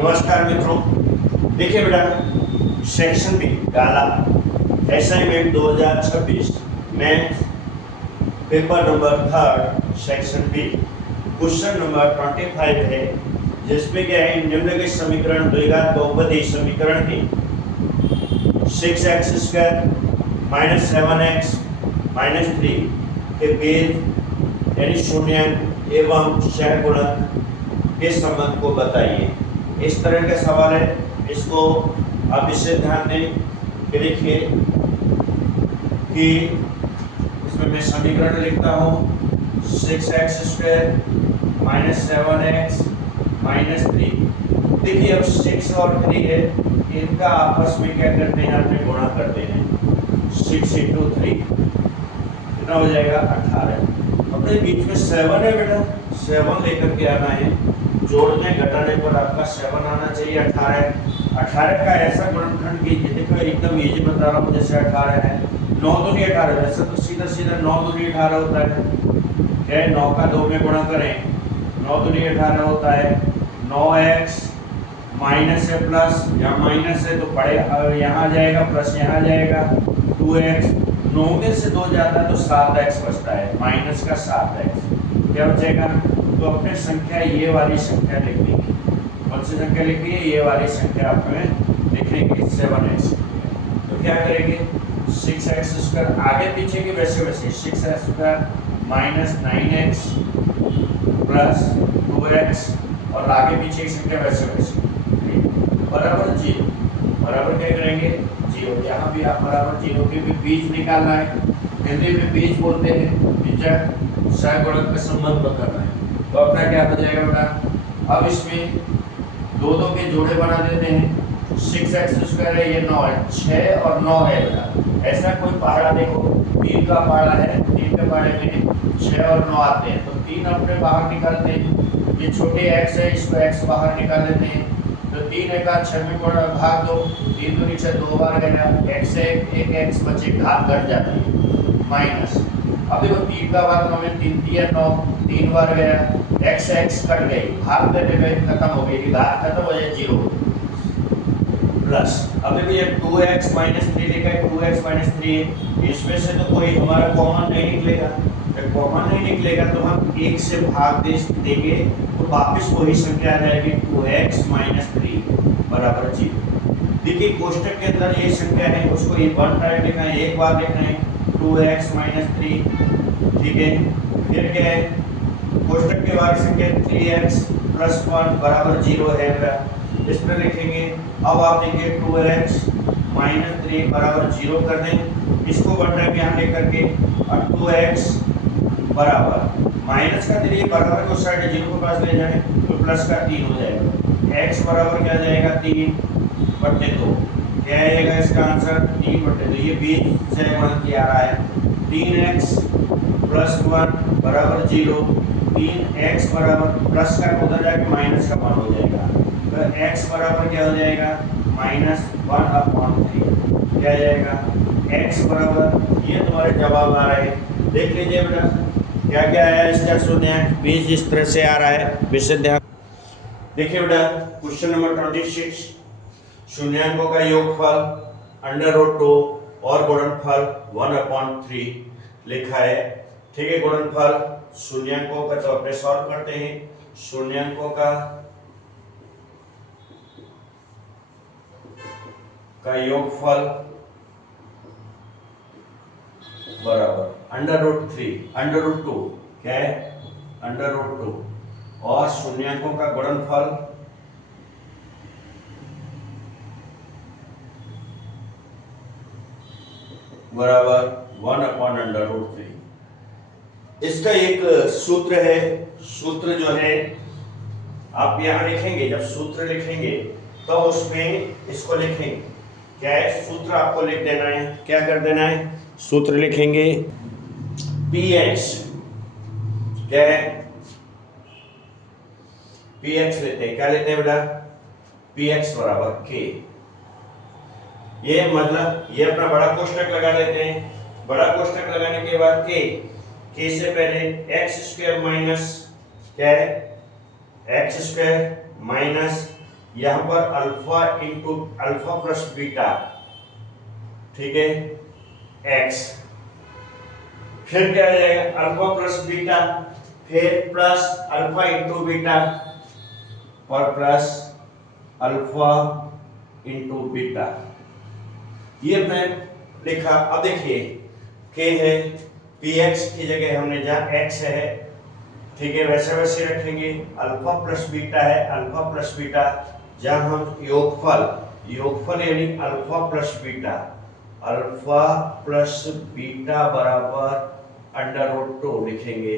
नमस्कार मित्रों, देखिए बेटा सेक्शन बी काला असाइनमेंट 2026 में paper number 3 section B question number 25 है, जिसमें क्या है निम्नलिखित समीकरण द्विघात बहुपदी समीकरण की 6x square minus 7x minus 3 के भेद यानी शून्यांक एवं सहगुणक के संबंध को बताइए। इस तरह का सवाल है, इसको आप इससे ध्यान दें कि देखिए कि इसमें मैं समीकरण लिखता हूँ 6x square minus 7x minus 3। देखिए अब 6 और 3 है, इनका आपस में क्या करते हैं, आपने गुणा करते हैं। 6 इंटू 3 कितना हो जाएगा 18। अपने बीच में 7 है बेटा, 7 लेकर के आना है। जोड़ने घटाने पर आपका 7 आना चाहिए। 18 का ऐसा गुणनखंड कीजिए, देखो एकदम इजी बता रहा हूँ। जैसे 18 है, 9 दूनी 18, वैसे तो सीधा सीधा 9 दूनी 18 होता है। क्या 9 का 2 में गुणा करें, 9 दूनी 18 होता है। 9x माइनस है प्लस, यहाँ माइनस है तो पड़े यहाँ आ जाएगा, प्लस यहाँ आ जाएगा 2x। 9 में से 2 जाता है तो 7x बचता है, माइनस का 7x क्या बचेगा। तो अपने संख्या ये वाली संख्या लिखनी है। कौन सी संख्या लिखनी है, ये वाली संख्या आपने लिखेंगे 7x। तो क्या करेंगे 6x स्क्वायर आगे पीछे के वैसे वैसे 6x square minus 9x plus 2x और आगे पीछे की संख्या वैसे वैसे बराबर 0। बराबर क्या करेंगे 0। यहाँ भी आप बराबर 0 के भी बीज निकालना है। हिंदी में बीज बोलते हैं, बीजक सहगुणक का संबंध बताना है। तो अपना क्या हो जाएगा बेटा, अब इसमें दो के जोड़े बना देते हैं। 6x स्क्वायर है, ये 9 है, 6 और 9 है बेटा। ऐसा कोई पहाड़ा देखो, 3 का पहाड़ा है, 3 के पहाड़े में 6 और 9 आते हैं, तो 3 अपने बाहर निकालते हैं। ये छोटे x है, इसको x बाहर निकाल लेते हैं। तो 3 का 6 में भाग दो, 3 दूनी 6, 2 बार गया x है, एक x बचे, घात घट जाती है माइनस। अब देखो 3 का भाग 9 में 3 दिया 9, 3 बार गया x कट गई, भाग देते गए खत्म हो गई, घात खत्म हो जाए 0 प्लस। अब देखो ये 2x माइनस 3 लिखा है, 2x माइनस 3 इसमें से तो कोई हमारा कॉमन नहीं निकलेगा। जब कॉमन नहीं निकलेगा तो हम 1 से भाग देंगे तो वापस वही संख्या आ जाएगी 2x माइनस 3 बराबर 0। देखिए कोष्टक के अंदर ये संख्या है, उसको ये 1 टाइम लिखना है, एक बार लिखना है 2x माइनस 3, ठीक है। फिर क्या है, कोष्टक के बाद संख्या 3x प्लस 1 बराबर 0 है, इस पर लिखेंगे। अब आप देखिए 2x माइनस 3 बराबर 0 कर दें, इसको 1 टाइम यहाँ लेकर के, और 2x बराबर माइनस का 3 बराबर को साइड 0 के पास ले जाए तो प्लस का 3 हो जाएगा। x बराबर क्या जाएगा 3/2। क्या आएगा इसका आंसर 3/2। ये बीज से गुणन किया रहा है। 3x प्लस 1 बराबर 0, 3x बराबर प्लस का उधर जाके माइनस का 1 हो जाएगा, तो x बराबर क्या हो जाएगा -1/3। क्या जाएगा x बराबर, ये तुम्हारे जवाब आ रहे हैं। देख लीजिए बेटा क्या क्या आया इसका शून्यांक, बीज इस तरह से आ रहा है, विशेष ध्यान। देखिए बेटा क्वेश्चन नंबर 26, शून्यांकों का योगफल √2 और गुणनफल 1/3 लिखा है, ठीक है। गुणनफल शून्यांकों का तो अपने सॉल्व करते हैं। शून्यांकों का योगफल बराबर √2 क्या है √2 और शून्यांकों का गुणनफल बराबर 1/√3। इसका एक सूत्र है, सूत्र जो है आप यहाँ लिखेंगे, जब सूत्र लिखेंगे तो उसमें इसको लिखेंगे। क्या है सूत्र, आपको लिख देना है, क्या कर देना है, सूत्र लिखेंगे px, क्या है px लेते हैं, क्या लेते हैं बेटा px बराबर k। ये मतलब ये अपना बड़ा कोष्टक लगा लेते हैं। बड़ा कोष्टक लगाने के बाद k से पहले x स्क्वायर माइनस क्या है x स्क्वायर माइनस यहाँ पर alpha into alpha plus beta, ठीक है, एक्स, फिर क्या आ जाएगा अल्फा प्लस बीटा, फिर प्लस अल्फा इंटू बीटा और प्लस अल्फा इंटू बीटा। ये मैं लिखा। अब देखिए के है, पी एक्स की जगह हमने जहाँ एक्स है, ठीक है, वैसे वैसे रखेंगे। अल्फा प्लस बीटा है, अल्फा प्लस बीटा, जहाँ हम योगफल यानी alpha plus beta, alpha plus beta बराबर अंडर रूट 2 लिखेंगे।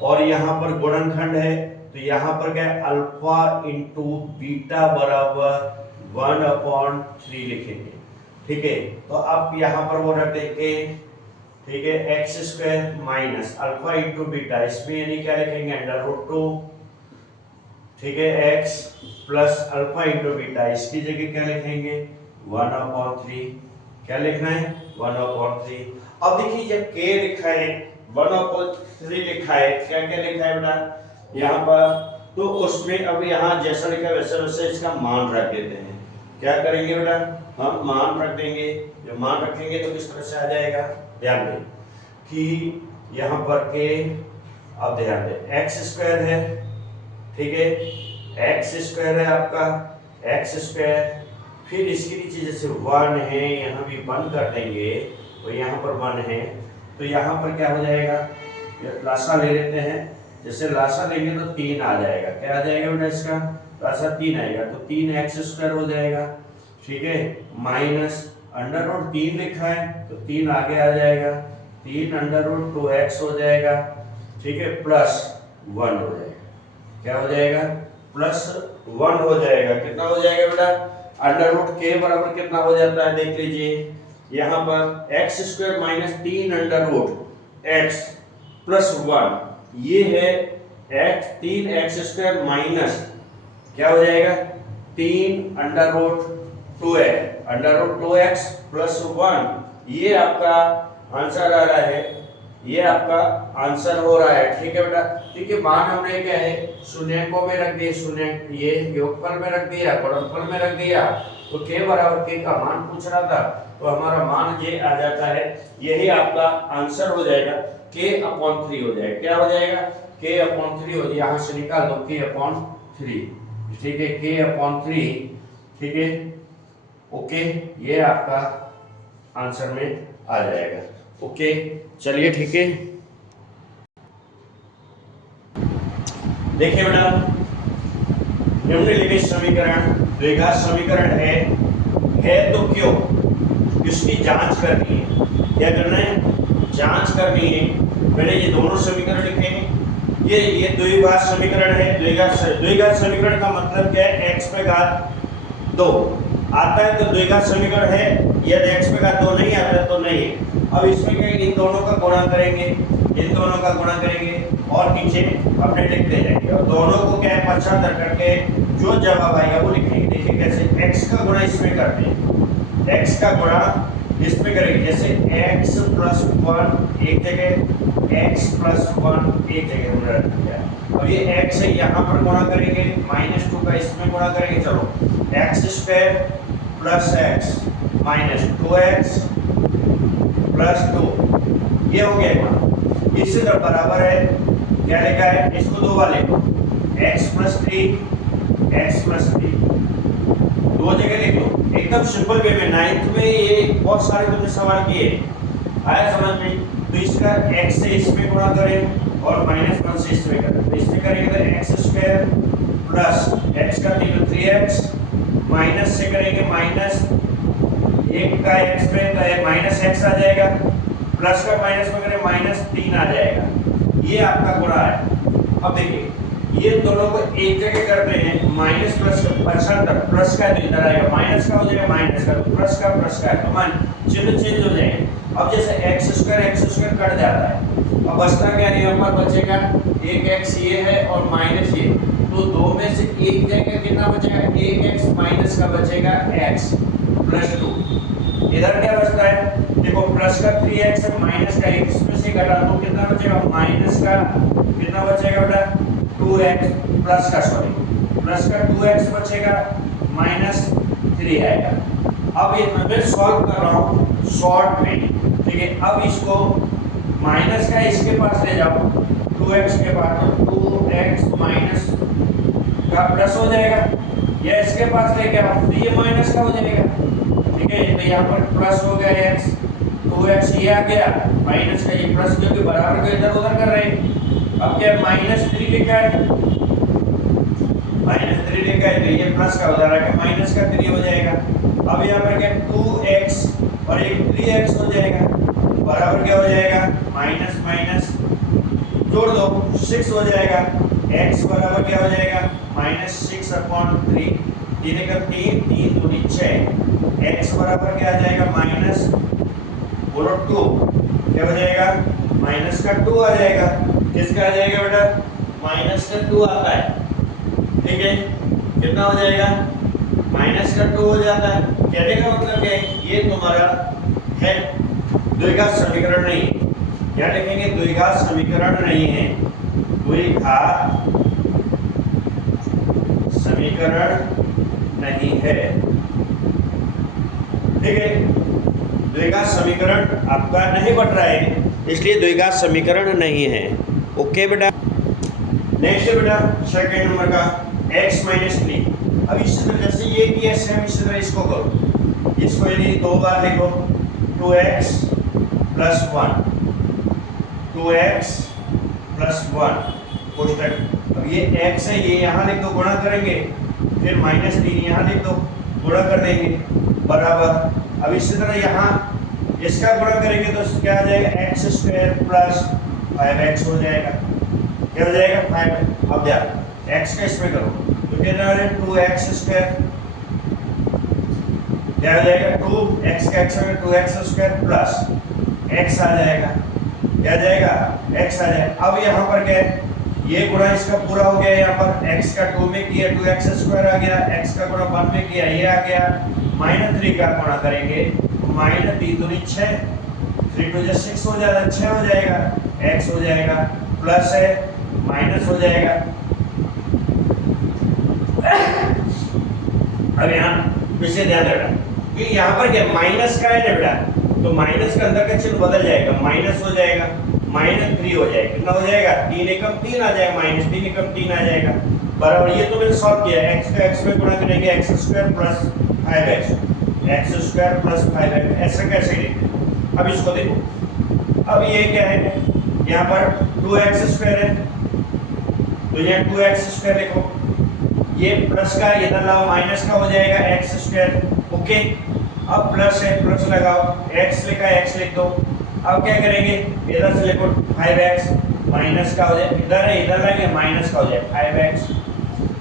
और यहाँ पर गुणनखंड है तो यहाँ पर क्या है अल्फा इंटू बीटा बराबर 1/3 लिखेंगे, ठीक है। तो अब यहाँ पर वो रख देंगे, ठीक है, x square minus alpha into beta, इसमें यानी क्या लिखेंगे अंडर रूट 2, ठीक है, x plus alpha into beta, इसकी जगह क्या लिखेंगे 1/3। क्या लिखना है 1/3। अब देखिए जब के लिखा है 1/3 लिखा है, क्या क्या लिखा है बेटा यहाँ पर, तो उसमें अब यहाँ जैसा लिखा है वैसे वैसे इसका मान रख देते हैं। क्या करेंगे बेटा, हम मान रख देंगे। जब मान रखेंगे तो किस तरह से आ जाएगा, ध्यान दें कि यहाँ पर के, अब ध्यान दें एक्स स्क्वायर है, ठीक है, एक्स स्क्वायर है आपका, एक्स स्क्वायर, फिर इसके नीचे जैसे 1 है, यहाँ भी 1 कर देंगे तो यहाँ पर 1 है, तो यहाँ पर क्या हो जाएगा, लासा ले लेते हैं, जैसे लासा लेंगे तो 3 आ जाएगा। क्या आ जाएगा बेटा इसका लासा 3 आएगा, तो 3 एक्स स्क्वायर हो जाएगा, ठीक है, माइनस अंडर रूट 3 लिखा है तो 3 आगे आ जाएगा, 3 अंडर रूट 2x हो जाएगा, ठीक है, प्लस 1 हो जाएगा। क्या हो जाएगा प्लस 1 हो जाएगा। कितना हो जाएगा बेटा, अंडर रूट के बराबर कितना हो जाता है देख लीजिए, यहाँ पर x square minus 3 under root x plus 1, ये है एक्स 3 एक्स स्क्वायर माइनस क्या हो जाएगा 3 under root 2x, under root 2x plus 1, ये आपका आंसर आ रहा है, ये आपका आंसर हो रहा है, ठीक है बेटा। ठीक है, मान हमने क्या है शून्यकों में रख दिए, शून्य ये योगफल में रख दिया, गुणनफल में रख दिया, तो के बराबर के का मान पूछ रहा था, तो हमारा मान ये आ जाता है, यही आपका आंसर हो जाएगा, k/3 हो जाएगा। क्या हो जाएगा k/3 हो जाएगा, यहाँ से निकाल दो k/3, ठीक है, k/3, ठीक है, ओके, ये आपका आंसर में आ जाएगा। ओके, चलिए ठीक है, देखिए बेटा निम्नलिखित समीकरण द्विघात समीकरण है तो क्यों, इसकी जांच करनी है। क्या करना है, जांच करनी है। मैंने ये दोनों समीकरण लिखे हैं, ये द्विघात समीकरण है। द्विघात समीकरण का मतलब क्या है, x पे घात 2 आता है तो द्विघात समीकरण है, यदि x पे घात 2 नहीं आता है तो नहीं है। अब इसमें क्या, इन दोनों का गुणा करेंगे, इन दोनों का गुणा करेंगे और नीचे अपने लिखते जाएंगे, और दोनों को क्या है पक्षांतर करके जो जवाब आएगा वो लिखेंगे। देखिए कैसे, x का गुणा इसमें करते हैं, x का गुणा इसमें करेंगे, जैसे x प्लस 1 एक जगह, x प्लस 1 एक जगह हमने रख दिया। अब ये x है, यहाँ पर गुणा करेंगे, -2 का इसमें गुणा करेंगे, चलो x square plus x minus 2x plus 2, ये हो गया गुणा। इससे जब बराबर है, क्या लिखा है, इसको 2 बार लिखो, x प्लस 3 दो जगह लिख लो, एकदम सिंपल वे में। 9th में ये बहुत सारे तुमने सवाल किए, आया समझ में। तो इसका x से इसमें गुणा करें और -1 से इसमें करें, तो इसमें करेंगे तो x स्क्वायर प्लस x का 3x, माइनस से करेंगे माइनस 1 का x पे तो माइनस x आ जाएगा, प्लस का माइनस में करें -3 आ जाएगा, ये आपका गुणा है। अब देखिए ये दोनों को एक जगह करते हैं, माइनस प्लस पक्षांतर, प्लस का इधर आएगा, माइनस का हो जाएगा माइनस का, तो प्लस का तो मान चिन्ह चेंज हो जाएंगे। अब जैसे x स्क्वायर कट जाता है, अब बचता क्या नहीं, हमारा बचेगा एक x ये है और माइनस ये, तो दो में से एक जगह कितना बचेगा, एक x माइनस का बचेगा x प्लस 2। इधर क्या बचता है, देखो प्लस का 3x है, माइनस का 1 इसमें से घटा दो, कितना बचेगा, माइनस का कितना बचेगा बेटा 2x, प्लस का 2x बचेगा, -3 आएगा। अब ये मैं सॉल्व कर रहा हूँ शॉर्ट में, ठीक है। अब इसको माइनस का इसके पास ले जाओ 2x के पास, तो 2x माइनस का प्लस हो जाएगा, या इसके पास लेके आओ तो ये माइनस का हो जाएगा, ठीक है। तो यहाँ पर प्लस हो गया x, 2x ये आ गया, माइनस का ये प्लस, क्योंकि बराबर को इधर उधर कर रहे हैं। अब क्या -3 लिखा है, -3 लिखा है, तो ये प्लस का हो जाएगा कि माइनस का 3 हो जाएगा। अब यहाँ पर क्या 2x और एक 3x हो जाएगा, बराबर क्या हो जाएगा, माइनस माइनस जोड़ दो 6 हो जाएगा। x बराबर क्या हो जाएगा, -6/3, 3 का 3, 3 दूनी 6। x बराबर क्या आ जाएगा, माइनस बोलो 2, क्या हो जाएगा, माइनस का 2 आ जाएगा। किसका आ जाएगा बेटा, माइनस का 2 आता है, ठीक है। कितना हो जाएगा, माइनस का 2 हो जाता है। कहने का मतलब क्या है, ये तुम्हारा है द्विघात समीकरण नहीं है। क्या लिखेंगे, द्विघात समीकरण नहीं है, द्विघात समीकरण नहीं है, ठीक है। द्विघात समीकरण आपका नहीं बन रहा है, इसलिए द्विघात समीकरण नहीं है। ओके बेटा। नेक्स्ट बेटा सेकंड नंबर का x - 3। अब इस तरह जैसे ये किया सेम इसी तरह इसको करो, इसको यदि 2 बार लिखो 2x + 1, 2x + 1 कोष्टक। अब ये x है, ये यहाँ लिख दो, गुणा करेंगे, फिर -3 यहाँ लिख दो, गुणा कर देंगे, बराबर। अब इसी तरह यहाँ इसका गुणा करेंगे तो क्या आ जाएगा, x² + 5x हो जाएगा, क्या हो जाएगा 5। अब ध्यान x का इसमें करो तो कितना है 2x², क्या हो जाएगा 2x का x में 2x² प्लस x आ जाएगा, क्या आ जाएगा x आ जाएगा। अब यहाँ पर क्या है, ये गुणा इसका पूरा हो गया, यहाँ पर x का 2 में किया 2x² आ गया, x का गुणा 1 में किया ये आ गया, -3 का गुणा करेंगे -3 दूनी 6, 3 2 6 हो जाएगा, 6 हो जाएगा, x हो जाएगा, प्लस है माइनस हो जाएगा। अब यहाँ विषय ध्यान रखना कि यहाँ पर क्या माइनस का है ना बेटा, तो माइनस का अंदर का चिन्ह बदल जाएगा, माइनस हो जाएगा, -3 हो जाएगा, कितना हो जाएगा 3 एकम 3 आ जाएगा, -3 एकम 3 आ जाएगा, बराबर। ये तो मैंने सॉल्व किया, x का x में गुणा करेंगे x² + 5x, x² + 5x, ऐसा कैसे लिखें। अब इसको देखो, अब ये क्या है, यहाँ पर 2x² है, तो ये 2x² लिखो, ये प्लस का इधर लाओ माइनस का हो जाएगा x², ओके। अब प्लस है, प्लस लगाओ, x लिखा है x लिख दो। अब क्या करेंगे, इधर से लिखो 5x, माइनस का हो जाए, इधर है इधर लाएंगे माइनस का हो जाए 5x।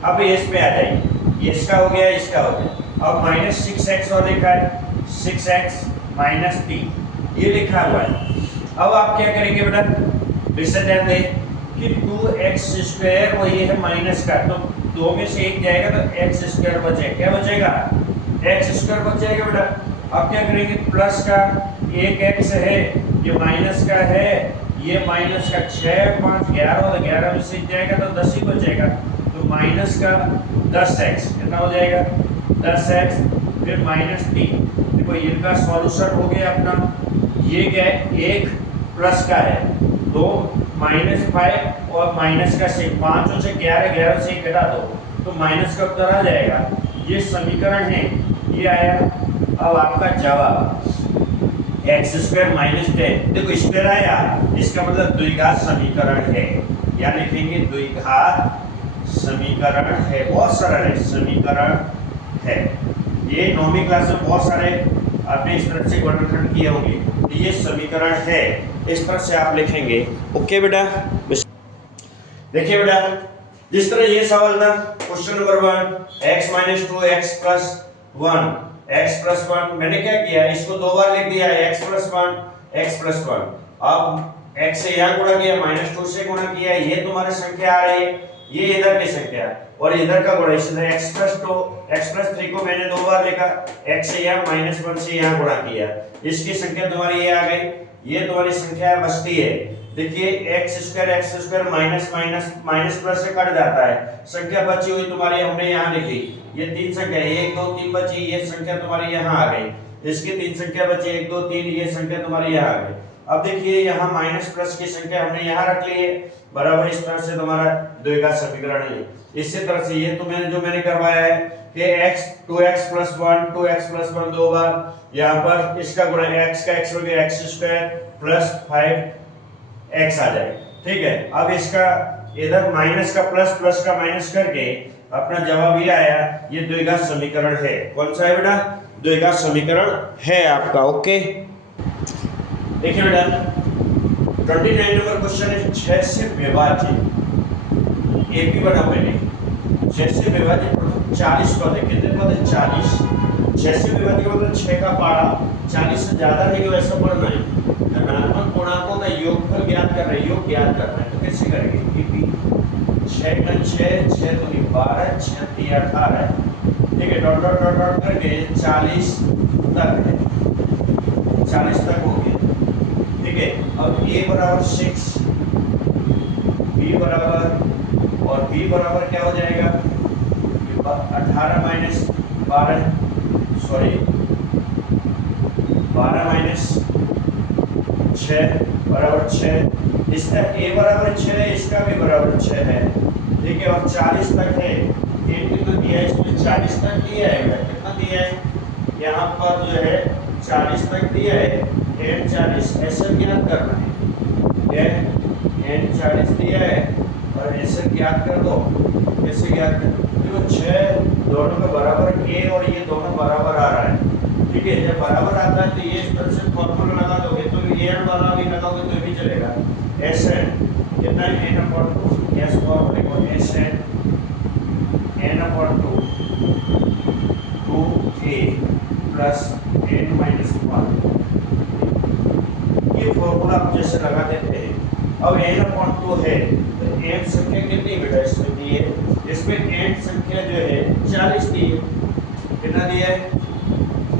अब ये इस पे आ जाएगी, ये इसका हो गया इसका हो गया। अब -6x और लिखा है 6x - 3 ये लिखा हुआ है। अब आप क्या करेंगे बेटा, विषय ध्यान दें कि 2x² वो ये है माइनस का, तो 2 में से 1 जाएगा तो x² बचेगा, क्या बचेगा x² बचेगा बेटा। अब क्या करेंगे, प्लस का 1x है, ये माइनस का है, ये माइनस का 6 5 11 और 11 में से जाएगा तो 10 ही बचेगा, तो माइनस का 10x कितना हो जाएगा 10x, फिर -3। देखो इनका सॉल्यूशन हो गया अपना, ये क्या है 1 प्लस का है, तो -5 और माइनस का 6, 5 से 11 11 से 1 घटा दो तो माइनस का उत्तर आ जाएगा। ये समीकरण है, ये आया। अब आपका जवाब x² - 10, देखो स्क्वायर आया, इसका मतलब द्विघात समीकरण है, या लिखेंगे द्विघात समीकरण है, बहुत सरल है, समीकरण है। ये 9वीं क्लास में बहुत सारे आपने इस तरह से वर्णन किए होंगे, तो ये समीकरण है, इस तरह से आप लिखेंगे। ओके बेटा। देखिए बेटा, जिस तरह ये सवाल था question number 1, x - 2 x + 1 x + 1, मैंने क्या किया, इसको 2 बार लिख दिया x + 1 x + 1। अब x से यहाँ गुणा किया, -2 से गुणा किया, ये तुम्हारी संख्या आ रही है, ये इधर की संख्या और इधर का गुणा, इसी तरह x + 2 x + 3 को मैंने 2 बार लिखा, x से यहाँ -1 से यहाँ गुणा किया, इसकी संख्या तुम्हारी ये आ गई, ये तुम्हारी संख्या बचती है। देखिए x² minus minus minus plus से कट जाता है, संख्या बची हुई तुम्हारी हमने यहाँ लिखी ये 3 संख्या 1 2 3 बची, ये संख्या तुम्हारी यहाँ आ गई, इसकी 3 संख्या बची 1 2 3, ये संख्या तुम्हारी यहाँ आ गई। अब देखिए यहाँ माइनस प्लस की संख्या हमने यहाँ रख ली है, बराबर इस तरह से तुम्हारा द्विघात समीकरण है। इसी तरह से ये तो मैंने करवाया है कि x 2x + 1 2x + 1 दो बार, यहाँ पर इसका गुणा x का x हो गया x² + 5x आ जाए, ठीक है। अब इसका इधर माइनस का प्लस, प्लस का माइनस करके अपना जवाब ये आया, ये द्विघात समीकरण है। कौन सा है बेटा? द्विघात समीकरण है आपका। ओके, देखिए बेटा 29 नंबर क्वेश्चन है 6 से विभाजित AP बना पहले 6 से विभाजित 40 पद है। कितने पद है? 40। 6 से विभाजित मतलब 6 का पारा 40 से ज्यादा नहीं हो ऐसा पढ़ना है। धनात्मक पूर्णांकों का योगफल ज्ञात कर रहे हैं, योग ज्ञात करना है, तो कैसे करेंगे? AP 6 × 6 6 दूनी 12 6 3 18, ठीक है। डॉट डॉट डॉट डॉट करके 40 तक है, 40 तक हो गया, ठीक है। अब A बराबर 6, B बराबर, और B बराबर क्या हो जाएगा? 18 माइनस 12, सॉरी 12 माइनस 6 बराबर 6। इसका A बराबर 6 है, इसका भी बराबर 6 है, ठीक है। और 40 तक है, A कितना दिया है इसमें? 40 तक दिया है। कितना दिया है? यहाँ पर जो है 40 तक दिया है। n 40 ऐसे ज्ञात करना है, n 40 दिया है और ऐसे ज्ञात कर दो। कैसे ज्ञात कर? देखो 6 दोनों के बराबर a और ये दोनों बराबर आ रहा है, ठीक है। जब बराबर आता है तो ये इस तरह से फॉर्मूला लगा दोगे तो ये n वाला भी लगाओगे तो भी चलेगा। Sn कितना है? n/2 s फॉर्मूले को Sn n/2 2a + n-1, ये फॉर्मूला आप जैसे लगा देते हैं। अब n/2 है तो n संख्या कितनी बेटा इसमें दी है? इसमें n संख्या जो है 40 दी है। कितना दिया है?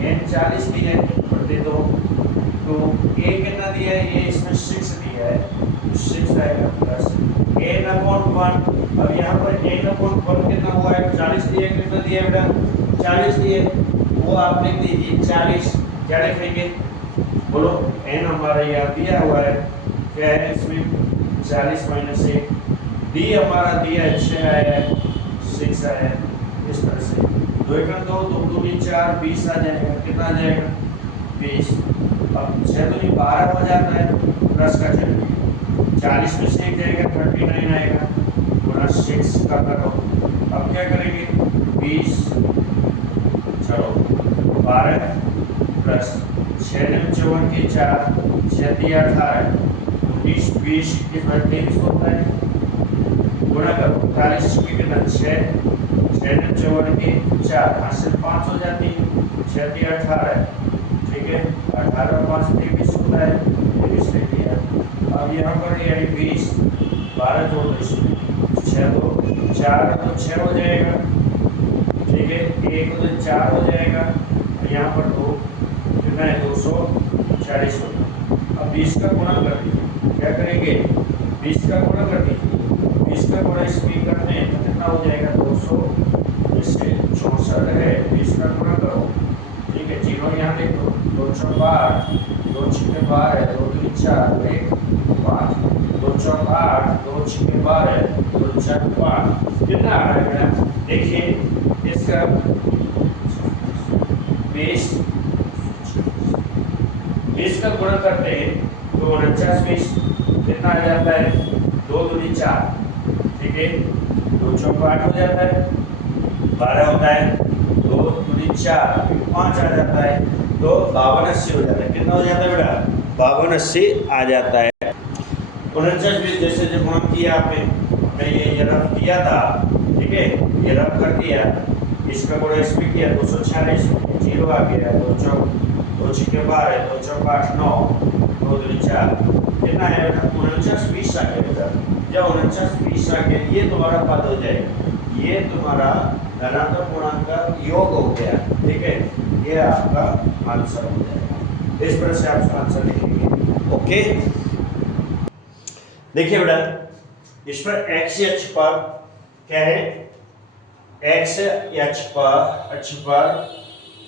n 40 दिया है, बढ़ते दो तो a कितना दिया है? ये इसमें 6 दिया है, 6 आएगा प्लस n/1। अब यहाँ पर n/1 कितना हुआ है? 40 दिया है। कितना दिया है बेटा? 40 दिया है, वो आप लिख दीजिए 40। क्या लिखेंगे? बोलो, n हमारा यहाँ दिया हुआ है, क्या है इसमें? 40 - 1। d हमारा दिया है 6 आया है, 6 आया है, इस तरह से 2 × 2 2 दूनी 4 20 आ जाएगा। कितना आ जाएगा? 20। अब 6 दूनी 12 हो जाता है, प्लस का चलेगा 40 में से 1 जाएगा 39 आएगा, प्लस 6 का करो। अब क्या करेंगे? 20 चलो 12 प्लस 6 × 54 की 4 6 × 3 18 20 20 के 23 होता है, गुणा करो 40 की कितना 6 6 × 54 की 4 हासिल 5 हो जाती है, 6 × 3 18, ठीक है। 18 × 5 23 होता है, 23 लिख दिया। अब यहाँ पर ये 20 12 जोड़ दो इसमें, 6 2 4 तो 6 हो जाएगा, ठीक है। 1 तो 4 हो जाएगा, यहाँ पर 2 कितना है? 240 होगा। अब 20 का गुणा कर दीजिए। क्या करेंगे? 20 का गुणा कर दीजिए। 20 का गुणा इसमें करते हैं तो कितना हो जाएगा? 200 इससे 64 है, 20 का गुणा करो, ठीक है। 0 यहाँ लिख दो, 2 × 8 2 × 12 2 × 4 1 5 2 × 8 2 × 12 2 × 5 कितना आ रहा है बेटा? देखिए इसका 20 का गुणा करते हैं तो 49 20 कितना आ जाता है? 2 दूनी 4, ठीक है। 2 × 8 हो जाता है, 12 होता है, 2 दूनी 4 5 आ जाता है, तो 52 80 हो जाता है। कितना हो जाता है बेटा? 52 80 आ जाता है। 49 20 जैसे जो गुणा किया आपने ये रफ किया था, ठीक है, ये रफ कर दिया, इसका गुणा इसमें किया 246 0 आ गया, 2 × 12 2 × 8 9 2 दूनी 4 कितना है बेटा? 49 20 आ गया बेटा। जब 49 20 आ गया ये तुम्हारा पद हो जाएगा, ये तुम्हारा धनात्मक पूर्णांक का योग हो गया, ठीक है। ये आपका आंसर हो जाएगा। इस तरह से आप आंसर लिखेंगे। ओके, देखिए बेटा इस पर x अक्ष पर क्या है? एक्स अक्ष पर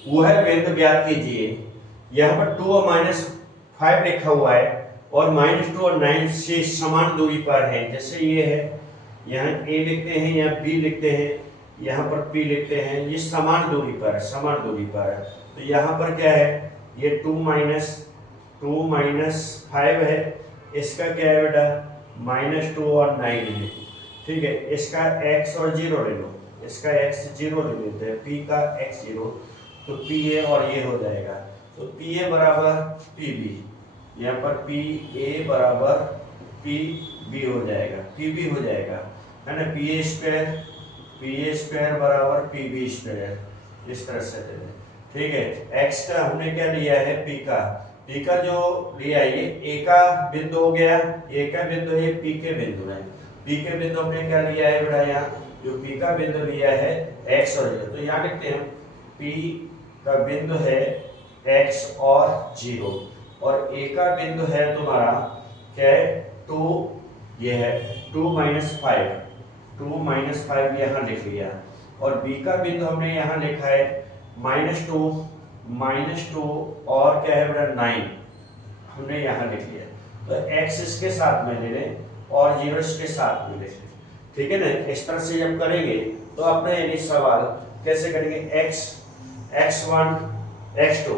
वह बिंदु ज्ञात कीजिए। यहाँ पर 2 और -5 लिखा हुआ है और -2 और 9 से समान दूरी पर है। जैसे ये है, यहाँ ए लिखते हैं, यहाँ बी लिखते हैं, यहाँ पर पी लिखते हैं, ये समान दूरी पर है, समान दूरी पर है। तो यहाँ पर क्या है, ये 2 -5 है, इसका क्या है बेटा -2 और 9 है। ठीक है, इसका x और 0 ले लो, इसका x 0 ले लेते हैं, p का x 0, तो pa और ये हो जाएगा। तो pa बराबर pb, यहाँ पर pa बराबर pb हो जाएगा, pb हो जाएगा, है ना। pa स्क्वायर बराबर pb स्क्वायर, इस तरह से दे दें। ठीक है, x का हमने क्या लिया है, p का जो लिया है, ये a का बिंदु हो गया, a का बिंदु है, p के बिंदु है। p के बिंदु हमने क्या लिया है बेटा, यहाँ जो p का बिंदु लिया है x और 0, तो यहाँ लिखते हैं p का बिंदु है x और 0 और a का बिंदु है तुम्हारा क्या है 2, ये है 2 -5 यहाँ लिख लिया। और b का बिंदु हमने यहाँ लिखा है -2 और क्या है बेटा 9 हमने यहाँ लिख लिया। तो x इसके साथ में ले लें और 0 इसके साथ में ले लें। ठीक है ना, इस तरह से जब करेंगे तो अपने यानी सवाल कैसे करेंगे, x1 x2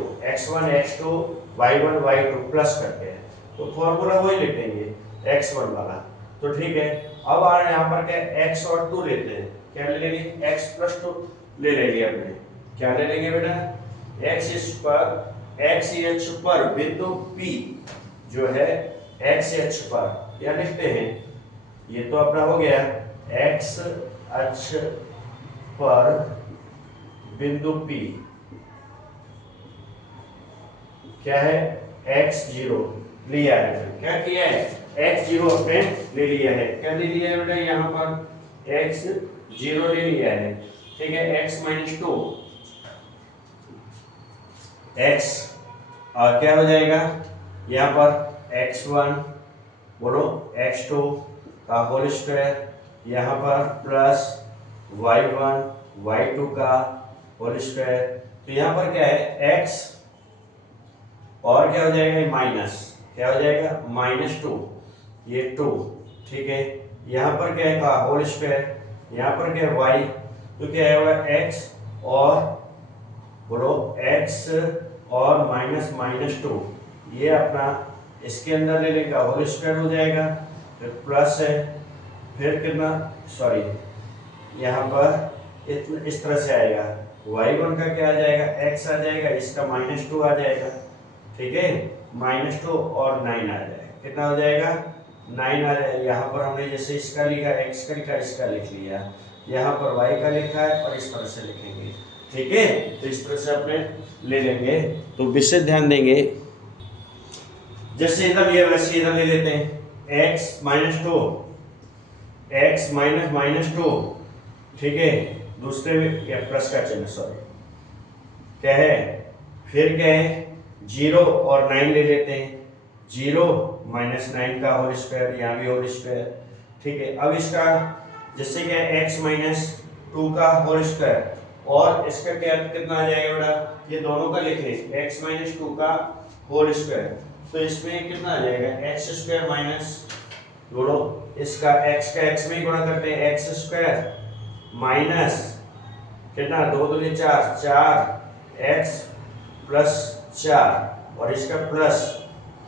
y1 y2 plus करते हैं, तो फॉर्मूला वही लिखेंगे x1 वाला। तो ठीक है, अब आ यहाँ पर क्या x और 2 लेते हैं, क्या ले लेंगे x + 2 ले लेंगे अपने, क्या ले लेंगे बेटा x अक्ष पर बिंदु P जो है x अक्ष पर, क्या लिखते हैं, ये तो अपना हो गया x अक्ष पर बिंदु P क्या है x0 लिया है। क्या किया है, x0 अपने ले लिया है, क्या ले लिया है बेटा, यहाँ पर x0 ले लिया है। ठीक है, x - 2 x और क्या हो जाएगा, यहाँ पर x1 बोलो x2 का होल स्क्वायर, यहाँ पर प्लस y1 y2 का होल स्क्वायर। तो यहाँ पर क्या है x और क्या हो जाएगा माइनस, क्या हो जाएगा -2, ये 2। ठीक है, यहाँ पर क्या है का होल स्क्वायर, यहाँ पर क्या है y, तो क्या है x और बोलो x और -2, ये अपना इसके अंदर ले लेगा होल स्क्वायर हो जाएगा, फिर प्लस है, फिर कितना सॉरी यहाँ पर इस तरह से आएगा, y1 का क्या आ जाएगा x आ जाएगा, इसका -2 आ जाएगा। ठीक है, -2 और 9 आ जाएगा, कितना हो जाएगा 9 आ जाएगा। यहाँ पर हमने जैसे इसका लिखा x का लिखा, इसका लिख लिया, यहाँ पर y का लिखा है और इस तरह से लिखेंगे। ठीक है, तो इस तरह से अपने ले लेंगे, तो विशेष ध्यान देंगे। जैसे इधर ये वैसे इधर ले लेते हैं x -2 ठीक है, दूसरे में क्या प्लस का चिन्ह सॉरी क्या है, फिर क्या है 0 और 9 ले लेते हैं, 0 - 9 का होल स्क्वायर, यहाँ भी होल स्क्वायर। ठीक है, अब इसका जैसे क्या है x - 2 का होल स्क्वायर और इसका क्या कितना आ जाएगा बेटा, ये दोनों का लिख लें x - 2 का होल स्क्वायर, तो इसमें कितना आ जाएगा x² माइनस जोड़ो इसका x का x में ही गुणा करते हैं x² माइनस कितना 2 दूनी 4 x प्लस 4 और इसका प्लस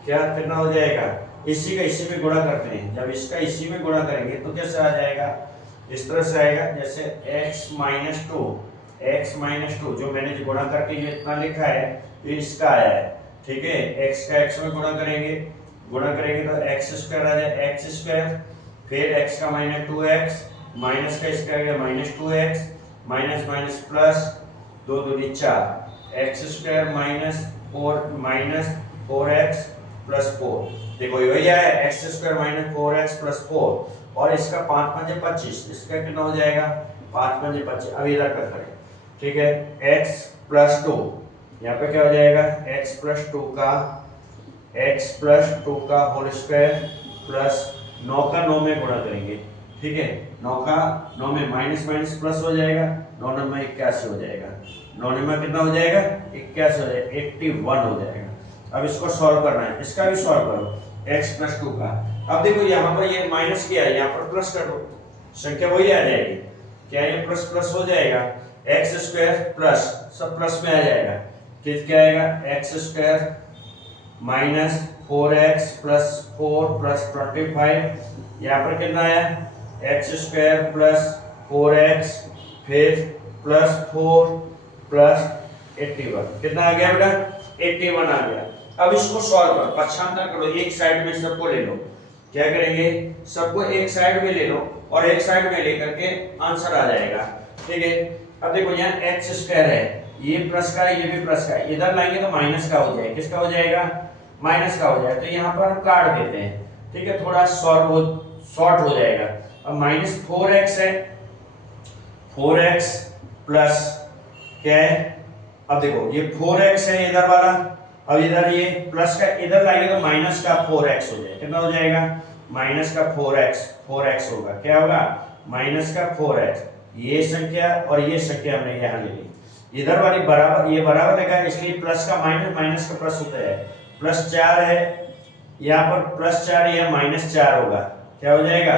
क्या कितना हो जाएगा, इसी का इसी में गुणा करते हैं, जब इसका इसी में गुणा करेंगे तो कैसे आ जाएगा, इस तरह से आएगा जैसे x - 2 जो मैंने गुणा करके ये इतना लिखा है तो इसका आया है। ठीक है, x का x में गुणा करेंगे तो x² आ जाए x², फिर x का -2x माइनस का इसका आ गया -2x माइनस प्लस 2 दूनी 4 x² माइनस 4x प्लस 4, देखो यही है x² - 4x प्लस 4 और इसका 5 × 5 = 25, इसका कितना हो जाएगा 5 × 5 = 25। अब इधर का करें, ठीक है, x + 2 यहाँ पे क्या हो जाएगा x + 2 का होल स्क्वायर प्लस 9 का 9 में गुणा करेंगे। ठीक है, 9 में माइनस माइनस प्लस हो जाएगा, 9 में 81 हो जाएगा, 9 में कितना हो जाएगा 81 हो जाएगा, 81 हो जाएगा। अब इसको सॉल्व करना है, इसका भी सॉल्व करो x + 2 का। अब देखो यहाँ पर ये माइनस किया है, यहाँ पर प्लस कर दो, संख्या वही आ जाएगी, क्या ये प्लस प्लस हो जाएगा, x² प्लस सब प्लस में आ जाएगा, फिर क्या आएगा x² माइनस 4x + 4 + 25, यहाँ पर कितना आया x² + 4x फिर +4 + 81, कितना आ गया बेटा 81 आ गया। अब इसको सॉल्व करो, पक्षांतर करो, एक साइड में सबको ले लो, क्या करेंगे सबको एक साइड में ले लो और एक साइड में लेकर के आंसर आ जाएगा, ठीक है। अब देखो यहाँ x² है, ये प्लस का है, ये भी प्लस का है, इधर लाएंगे तो माइनस का हो जाएगा, किसका हो जाएगा माइनस का हो जाएगा, तो यहाँ पर हम काट देते हैं, ठीक है, थोड़ा शॉर्ट हो जाएगा। अब -4x है, 4x प्लस क्या है, अब देखो ये 4x है इधर वाला, अब इधर ये प्लस का इधर लाएंगे तो माइनस का 4x हो जाएगा, कितना हो जाएगा माइनस का 4x होगा, क्या होगा माइनस का 4x, ये संख्या और ये संख्या हमने यहाँ ले ली, इधर वाली बराबर, ये बराबर लगा इसलिए प्लस का माइनस, माइनस का प्लस होता है, +4 है, यहाँ पर +4 या -4 होगा, क्या हो जाएगा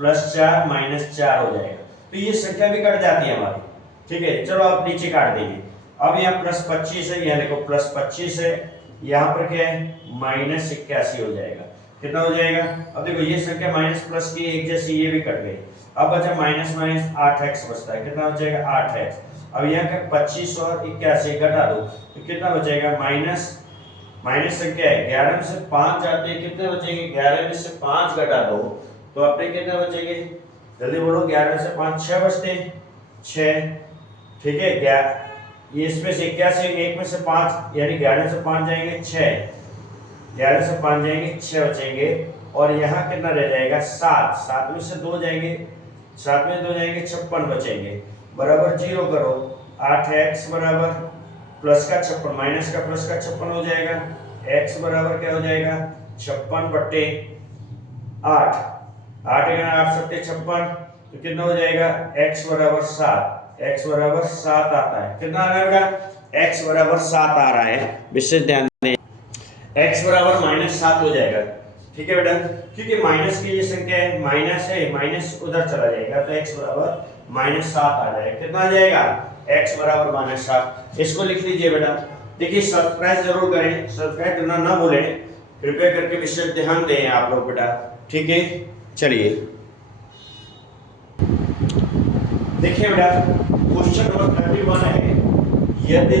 +4 -4 हो जाएगा, तो ये संख्या भी कट जाती है हमारी, ठीक है। चलो आप नीचे काट देंगे, अब यहाँ +25 है, यहाँ देखो +25 है, यहाँ पर क्या है -81 हो जाएगा, कितना हो जाएगा, अब देखो ये संख्या माइनस प्लस की एक जैसी, ये भी कट गई, अब बचा माइनस 8x बचता है, कितना हो जाएगा 8x। अब यहाँ का 25 और 81 घटा दो तो कितना बचेगा माइनस संख्या है, 11 में से 5 जाते हैं, कितने बचेंगे 11 में से 5 घटा दो तो अपने कितने बचेंगे, जल्दी बोलो, 11 में से 5 6 बचते हैं, 6, ठीक है, ये इसमें से 81 1 में से 5 यानी 11 से 5 जाएंगे 6, 11 से 5 जाएंगे 6 बचेंगे, और यहाँ कितना रह जाएगा 7, 7 में से 2 जाएंगे, 7 में 2 जाएंगे 56 बचेंगे, बराबर 0 करो, 8x बराबर प्लस का 56 माइनस का प्लस का 56 हो जाएगा, x बराबर क्या हो जाएगा 56/8, 8 × 8 = 56, तो कितना हो जाएगा x बराबर 7, x बराबर 7 आता है, कितना आ रहा है बेटा x बराबर 7 आ रहा है, विशेष ध्यान दें x बराबर -7 हो जाएगा, ठीक है बेटा, क्योंकि माइनस की ये संख्या है, माइनस है, माइनस उधर चला जाएगा तो x बराबर -7 आ जाएगा, कितना आ जाएगा x बराबर -7, इसको लिख लीजिए बेटा। देखिए सब्सक्राइब जरूर करें, सब्सक्राइब करना ना भूलें, कृपया करके विशेष ध्यान दें आप लोग बेटा, ठीक है। चलिए देखिए बेटा क्वेश्चन नंबर 31 है, यदि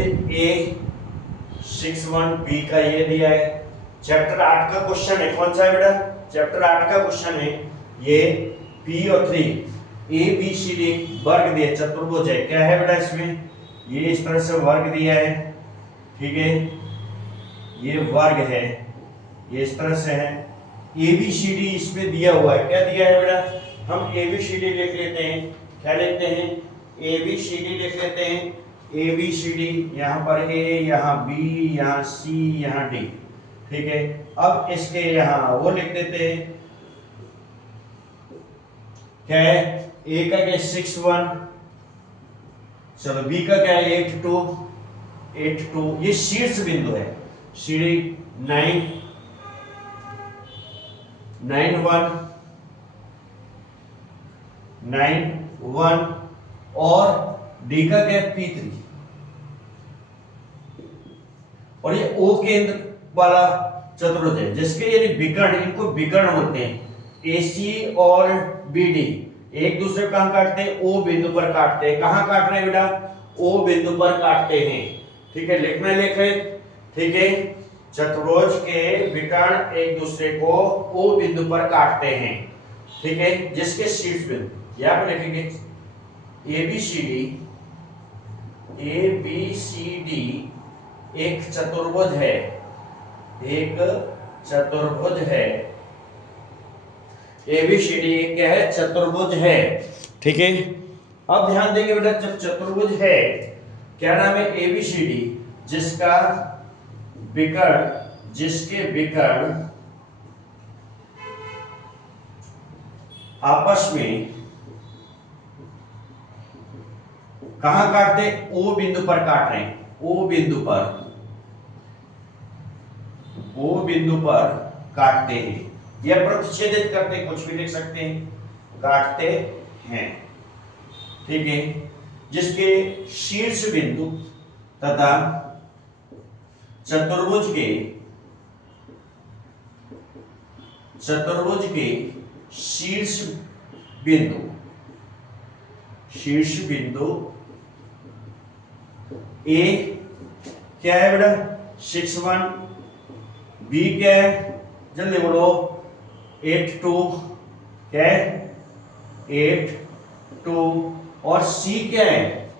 A61B का ये दिया है, चैप्टर 8 का क्वेश्चन है, कौन सा है बेटा चैप्टर 8 का क्वेश्चन है, ये P और 3 ABCD वर्ग दिए, चतुर्भुज है, क्या है बेटा इसमें, ये इस तरह से वर्ग दिया है, ठीक है, ये वर्ग है, ये इस तरह से है, ABCD इसमें दिया हुआ है, क्या दिया है बेटा, हम ABCD लिख लेते हैं, क्या लिखते हैं ABCD लिख लेते हैं, ABCD यहाँ पर A, यहाँ B, यहाँ C, यहाँ D, ठीक है। अब इसके यहाँ वो लिख देते हैं, क्या है A का क्या 61, चलो B का क्या है 82, ये शीर्ष बिंदु है, सीढ़ी 9 1 और D का क्या P3, और ये O केंद्र वाला चतुर्भुज है, जिसके यानी विकर्ण, इनको विकर्ण बोलते हैं, AC और BD एक दूसरे को कहां काटते हैं, O बिंदु पर काटते हैं, कहां काट रहे हैं बेटा O बिंदु पर काटते हैं, ठीक है, लिखना लिख रहे, ठीक है, चतुर्भुज के विकर्ण एक दूसरे को O बिंदु पर काटते हैं, ठीक है, जिसके शीर्ष बिंदु यहां पर लिखेंगे ABCD एक चतुर्भुज है, एक चतुर्भुज है, ABCD क्या है चतुर्भुज है, ठीक है। अब ध्यान देंगे बेटा, जब चतुर्भुज है क्या नाम है ABCD, जिसका विकर्ण, जिसके विकर्ण आपस में कहां काटते हैं? ओ बिंदु पर काट रहे हैं, ओ बिंदु पर काटते हैं या प्रतिच्छेदित करते हैं, कुछ भी लिख सकते हैं, काटते हैं, ठीक है। जिसके शीर्ष बिंदु तथा चतुर्भुज के शीर्ष बिंदु ए क्या है बेटा? 6 1, बी क्या है? जल्दी बोलो। 8 2 क्या है? 8 2, और सी क्या है?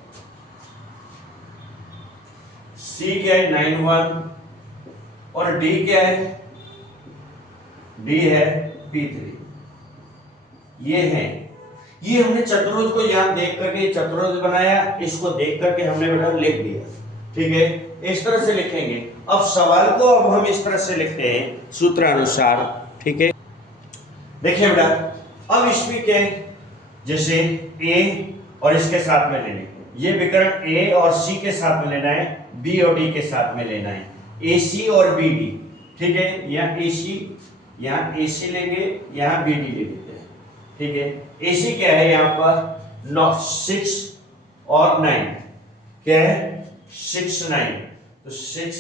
सी क्या है? 9 1, और डी क्या है? डी है P3। ये है, ये हमने चतुर्भुज को यहां देख करके चतुर्भुज बनाया, इसको देख करके हमने बेटा लिख दिया, ठीक है। इस तरह से लिखेंगे। अब सवाल को अब हम इस तरह से लिखते हैं सूत्रानुसार, ठीक है। देखिए बेटा, अब इसमें क्या है, जैसे ए और इसके साथ में लेने, ये विकर्ण ए और सी के साथ में लेना है, बी और डी के साथ में लेना है, ए सी और बी डी, ठीक है। यहाँ ए सी लेंगे, यहाँ बी डी ले लेते हैं, ठीक है। ए सी क्या है यहाँ पर? 6 और 9 क्या है? 6 9, तो 6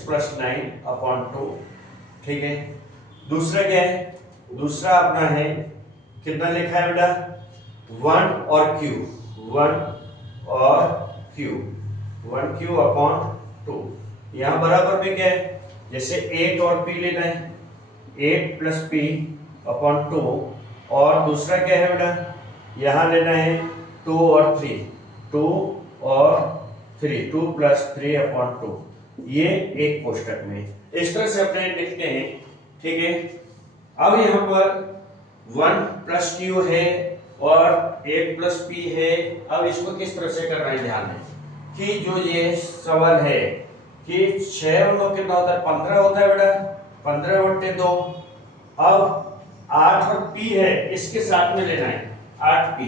+ 9/2, ठीक है। दूसरा क्या है? दूसरा अपना है, कितना लिखा है बेटा? 1 और Q, 1/2। यहाँ बराबर में क्या है? जैसे 8 और P लेना है, 8 + P/2, और दूसरा क्या है बेटा? यहाँ लेना है 2 और 3, 2 और 3, 2 + 3/2, ये एक कोष्टक में। इस तरह से अपने लिखते हैं, ठीक है। अब यहाँ पर 1 + Q है और 8 + P है। अब इसको किस तरह से करना है, ध्यान दें कि जो ये सवाल है कि 6 और 9 कितना होता है? 15 होता है बेटा, 15/2। अब 8 और P है, इसके साथ में लेना है 8P,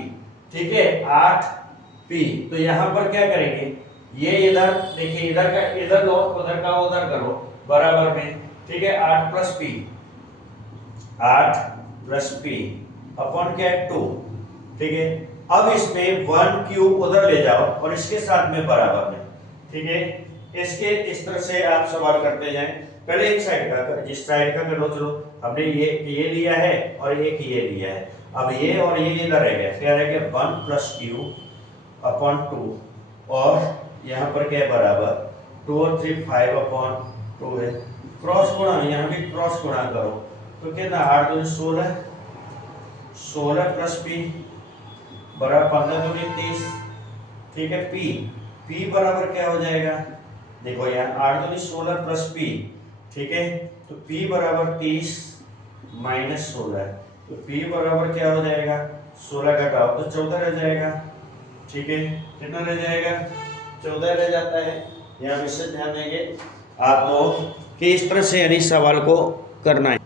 ठीक है, 8P। तो यहाँ पर क्या करेंगे, ये इधर देखिए, इधर का इधर लो, उधर का उधर करो, बराबर में, ठीक है। 8 + P, 8 + P अपॉन क्या है? 2, ठीक है। अब इसमें 1Q उधर ले जाओ और इसके साथ में बराबर में, ठीक है। इसके इस तरह से आप सवाल करते जाएं। पहले एक साइड का, जिस साइड का कर लो, चलो हमने ये लिया है और एक ये लिया है। अब ये और ये इधर रह गया, क्या रह गया? 1 + Q/2, और यहाँ पर क्या है? बराबर 2 और 3 5/2 है। क्रॉस गुणा, यहाँ भी क्रॉस गुणा करो, तो कितना? 8 दूनी 16, 16 + P बराबर 15 दूनी 30, ठीक है। P बराबर क्या हो जाएगा? देखो यहाँ 8 दूनी 16 + P, ठीक है। तो P बराबर 30 - 16, तो P बराबर क्या हो जाएगा? 16 घटाओ तो 14 रह जाएगा, ठीक है। कितना रह जाएगा? 14 रह जाता है। यहाँ विशेष ध्यान देंगे आप लोग कि इस तरह से यानी सवाल को करना है।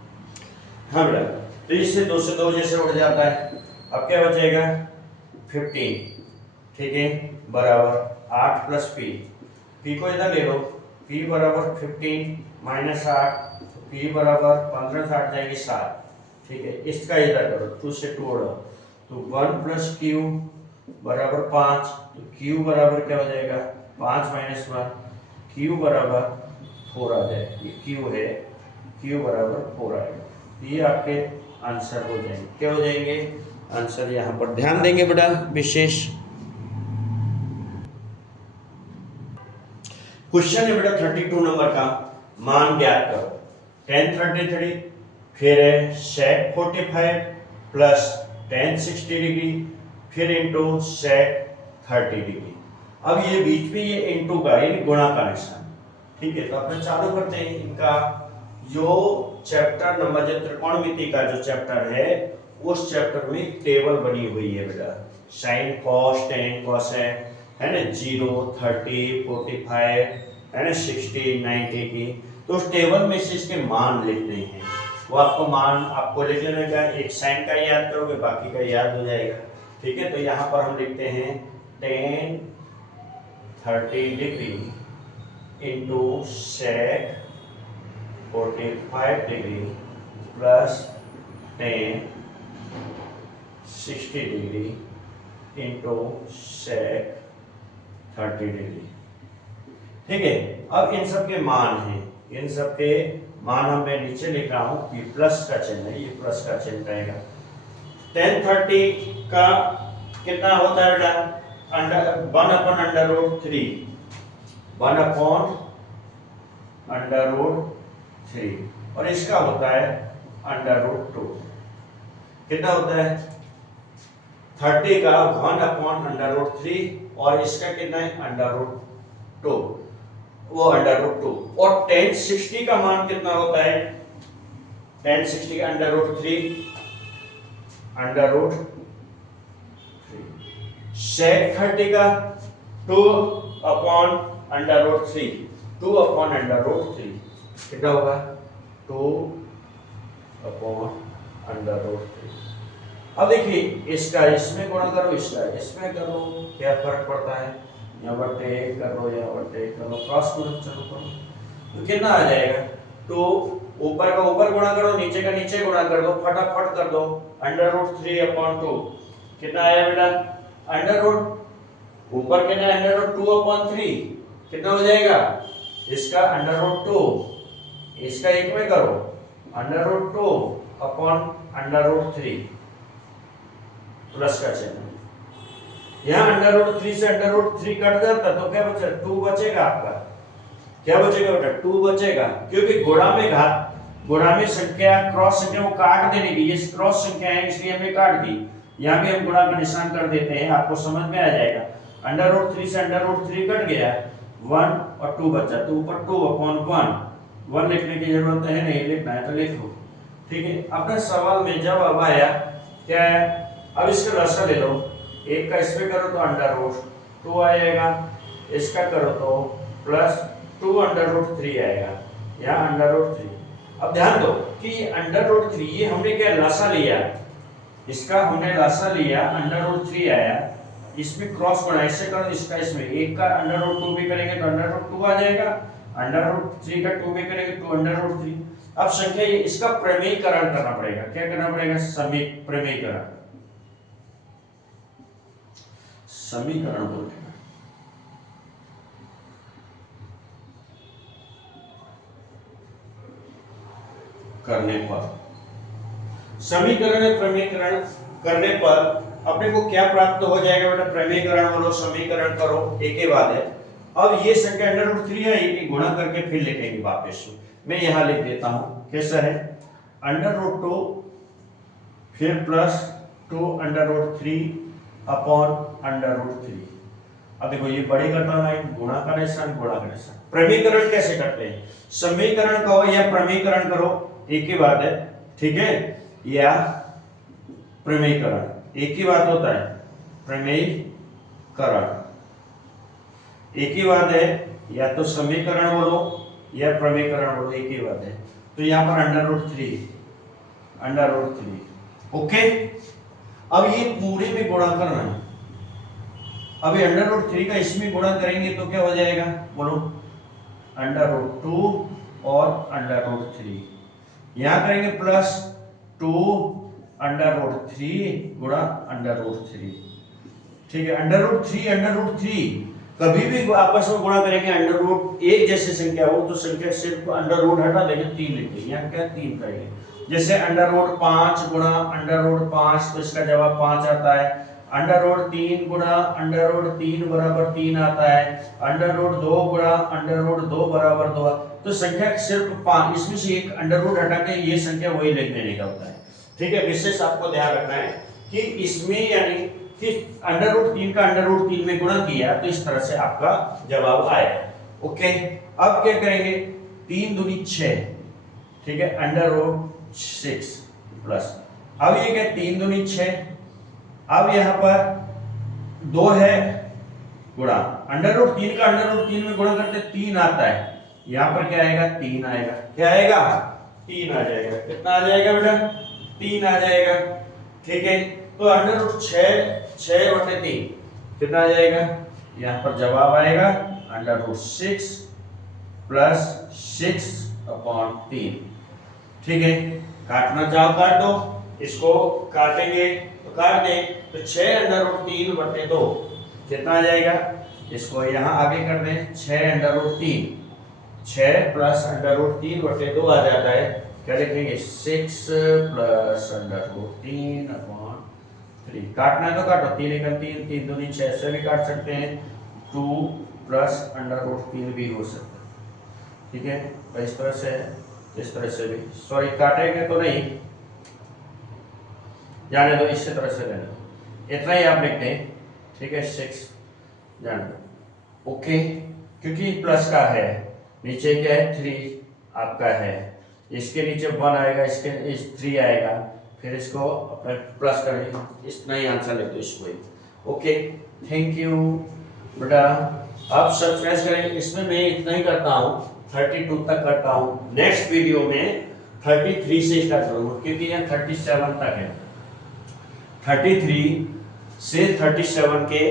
हाँ बेटा, तो इससे 2 से 2 जैसे उड़ जाता है। अब क्या बचेगा? 15, ठीक है, बराबर 8 + P को इधर ले लो, P बराबर 15 - 8, P बराबर 15 से 8 जाएगी 7, ठीक है। इसका इधर करो, 2 से 2 उड़ाओ, तो 1 + Q बराबर 5, तो Q बराबर क्या हो जाएगा? 5 - 1, Q बराबर 4 आ जाएगा। ये Q है, Q बराबर 4 आएगा। ये आपके आंसर हो जाएंगे। क्या हो जाएंगे? आंसर। यहाँ पर ध्यान देंगे बेटा विशेष। क्वेश्चन है बेटा 32 नंबर का, मान ज्ञात करो। tan 33, फिर है sec 45 प्लस tan 60 डिग्री, फिर इंटू sec 30 डिग्री। अब ये बीच में ये इंटू का यानी गुणा का निशान, ठीक है। तो अपने चालू करते हैं इनका जो चैप्टर नंबर, जो त्रिकोणमिति का जो चैप्टर है, उस चैप्टर में टेबल बनी हुई है बेटा, sin cos tan cosec है ना, 0 30 45 है ना, 60 90 की। तो उस टेबल में से इसके मान लिखने हैं, वो आपको मान आपको लिख लेने का, एक साइन का याद करोगे बाकी का याद हो जाएगा। ठीक है, तो यहाँ पर हम लिखते हैं tan 30 degree into sec 45 degree plus tan 60 degree into sec 30 degree. ठीक है, अब इन सब के मान हैं, इन सब के मान हम मैं नीचे लिख रहा हूं कि प्लस का चिन्ह है, ये प्लस का चिन्ह रहेगा। tan 30 का कितना होता है बेटा, अंडर 1/√3, 1/√3 और इसका होता है √2। कितना होता है 30 का 1/√3 और इसका कितना है √2, वो √2। और tan 60 का मान कितना होता है, tan 60 का √3 sec 30 का 2/√3, 2/√3 कितना होगा 2/√3। अब देखिए इसका इसमें गुणा करो, इसका इसमें करो, क्या फर्क पड़ता है, यहाँ बटे कर लो, यहाँ बटे कर लो, क्रॉस प्रोडक्ट चलो करो तो कितना आ जाएगा, तो ऊपर का ऊपर गुणा करो, नीचे का नीचे गुणा कर दो, फटाफट कर दो, √3/2 कितना आया बेटा, ऊपर कितना है √2/3 कितना हो जाएगा, इसका √2, इसका एक में करो √2/√3 प्लस का चिन्ह, यहाँ √3 से √3 कट जाता तो क्या बचा, 2 बचेगा आपका, क्या बचेगा बेटा 2 बचेगा, क्योंकि गुणा में संख्या क्रॉस संख्या को काट देने की, ये क्रॉस संख्या है इसलिए हमने काट दी, यहाँ भी हम गुणा का निशान कर देते हैं, आपको समझ में आ जाएगा। √3 से √3 कट गया, 1 और 2 बचा, तो ऊपर 2/1, 1 लिखने की जरूरत है नहीं, लिखना है तो लिख लो। ठीक है, अपने सवाल में जवाब आया क्या है, अब इसका लसा ले लो, एक का इसमें करो तो √2 आएगा, इसका करो तो प्लस 2/√3 आएगा, यहाँ √3। अब ध्यान दो कि √3 ये हमने क्या लसा लिया, इसका हमने लसा लिया √3 आया, इसमें क्रॉस गुणा इससे करो, इसका इसमें, एक का √2 भी करेंगे तो √2 आ जाएगा, √3 का 2 भी करेंगे तो √3। अब संख्या ये इसका प्रमेयीकरण करना पड़ेगा, क्या करना पड़ेगा, प्रमेयीकरण, समीकरण बोलते हैं। करने पर समीकरण प्रमेयीकरण करने पर अपने को क्या प्राप्त हो जाएगा बेटा, प्रमेयीकरण बोलो, समीकरण करो, एक ही बात है। अब ये संख्या √3 है, ये गुणा करके फिर लिखेंगे वापस, मैं यहां लिख देता हूं कैसा है, √2 फिर प्लस 2√3/√3। अब देखो ये बड़ी घटना लाइन, गुणा का निशान, गुणा का निशान। प्रमेयीकरण कैसे करते हैं, समीकरण कहो या प्रमेयीकरण करो, एक ही बात है, ठीक है, या प्रमेयीकरण एक ही बात होता है, प्रमेयीकरण एक ही बात है, या तो समीकरण बोलो या प्रमेयीकरण बोलो, एक ही बात है। तो यहाँ पर √3 ओके। अब ये पूरे में गुणा करना है, अब √3 का इसमें गुणा करेंगे तो क्या हो जाएगा बोलो, √2 और √3, यहाँ करेंगे प्लस 2√3 गुणा √3। ठीक है, √3 कभी भी आपस में गुणा करेंगे, एक जैसे संख्या हो तो संख्या सिर्फ √ हटा देंगे, 3 लिख देंगे, यहाँ क्या 3 करेंगे। जैसे √5 गुणा √5 तो इसका जवाब 5 आता है, √3 गुणा √3 बराबर 3 आता है, √2 गुणा √2 बराबर 2। तो संख्या सिर्फ 5, इसमें से एक √ हटा के ये संख्या वही लिख देने का होता है। ठीक है, विशेष आपको ध्यान रखना है कि इसमें यानी कि √3 का √3 में गुणा किया तो इस तरह से आपका जवाब आएगा। ओके, अब क्या करेंगे, 3 दूनी 6, ठीक है, √6 प्लस, अब ये क्या 3 दूनी 6, अब यहां पर 2 है गुणा, √3 का √3 में गुणा करते 3 आता है, यहां पर क्या आएगा 3 आएगा, क्या आएगा 3 आ जाएगा। कितना आ जाएगा बेटा? 3 आ जाएगा। ठीक है, तो अंडर रूट 6/3 कितना आ जाएगा? यहाँ पर जवाब आएगा अंडर रूट 6 प्लस 6/3। ठीक है, काटना चाहो काट दो, इसको काटेंगे तो काट दें, तो 6√3/2 कितना आ जाएगा? इसको यहाँ आगे कर दें, 6√3, 6 प्लस √3/2 आ जाता है। क्या लिखेंगे? 6 प्लस √3/3। काटना है तो काटो, 3 एकम 3, 3 दूनी 6 से भी काट सकते हैं, 2 प्लस √3 भी हो सकता है। ठीक है, तो इस तरह से, इस तरह से भी, सॉरी काटेंगे तो नहीं, जाने दो, इसी तरह से लेना, इतना ही आप लिखते हैं। ठीक है, 6 जाने दो। ओके, क्योंकि प्लस का है, नीचे क्या है? 3 आपका है, इसके नीचे 1 आएगा, इसके इस 3 आएगा, फिर इसको अपने प्लस करेंगे, इतना ही आंसर लिख दो इसको ही। ओके, थैंक यू बेटा। आप सब्सक्राइब करें, इसमें मैं इतना ही करता हूँ, 32 तक करता हूँ। नेक्स्ट वीडियो में 33 से स्टार्ट करूँगा, क्योंकि यहाँ 37 तक है। 33 से 37 के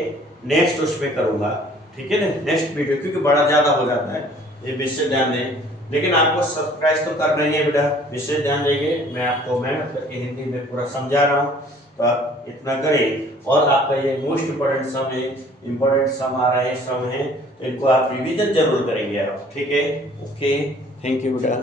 नेक्स्ट उसमें करूँगा। ठीक है ना, नेक्स्ट वीडियो, क्योंकि बड़ा ज़्यादा हो जाता है, ये विषय ध्यान दें। लेकिन आपको सब्सक्राइब तो करना ही है बेटा, विषय ध्यान देंगे। मैं आपको मेहनत करके हिंदी में पूरा समझा रहा हूँ, तो आप इतना करें। और आपका ये मोस्ट इम्पोर्टेंट सम है, इम्पोर्टेंट सम आ रहे हैं, सम है, तो इनको आप रिवीजन जरूर करेंगे आप। ठीक है, ओके, थैंक यू बेटा।